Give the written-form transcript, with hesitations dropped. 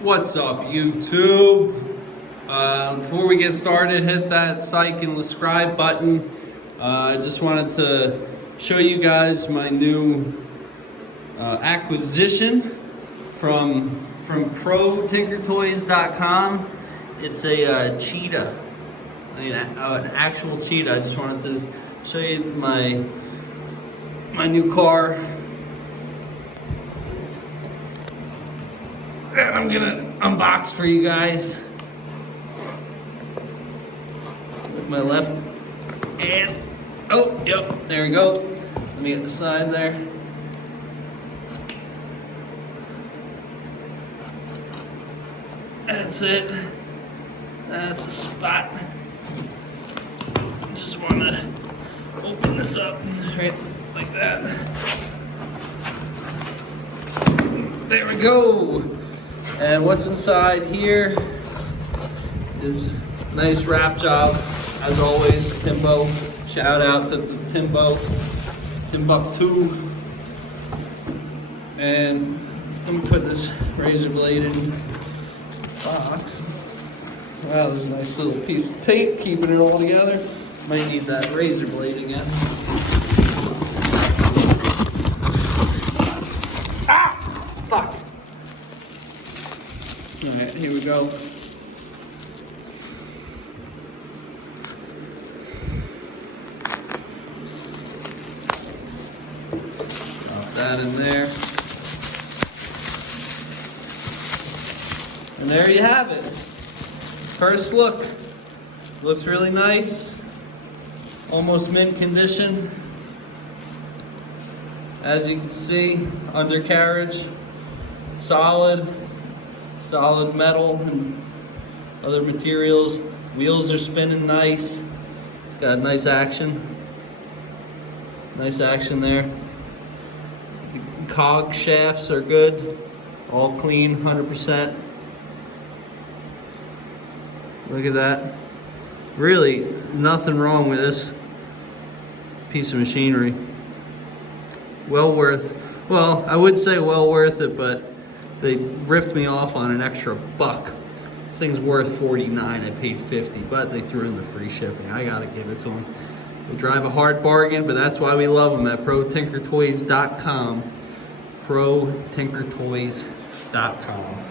What's up, YouTube? Before we get started, hit that like and subscribe button. I just wanted to show you guys my new acquisition from PROTINKERTOYS.com. It's a cheetah, an actual cheetah. I just wanted to show you my new car. And I'm gonna unbox for you guys with my left hand. Oh, yep, there we go. Let me get the side there. That's it. That's the spot. Just wanna open this up right like that. There we go. And what's inside here is a nice wrap job, as always. Timbo, shout out to the Timbuktu. And I'm gonna put this razor blade in the box. Wow, there's a nice little piece of tape keeping it all together. Might need that razor blade again. Ah! Fuck! Alright, here we go. Drop that in there. And there you have it. First look. Looks really nice. Almost mint condition. As you can see, undercarriage, solid metal and other materials. Wheels are spinning nice. It's got nice action. Nice action there. The cog shafts are good. All clean, 100%. Look at that. Really, nothing wrong with this piece of machinery. Well, I would say well worth it, but they ripped me off on an extra $1. This thing's worth $49. I paid $50, but they threw in the free shipping. I gotta give it to them. They drive a hard bargain, but that's why we love them at PROTINKERTOYS.com. PROTINKERTOYS.com.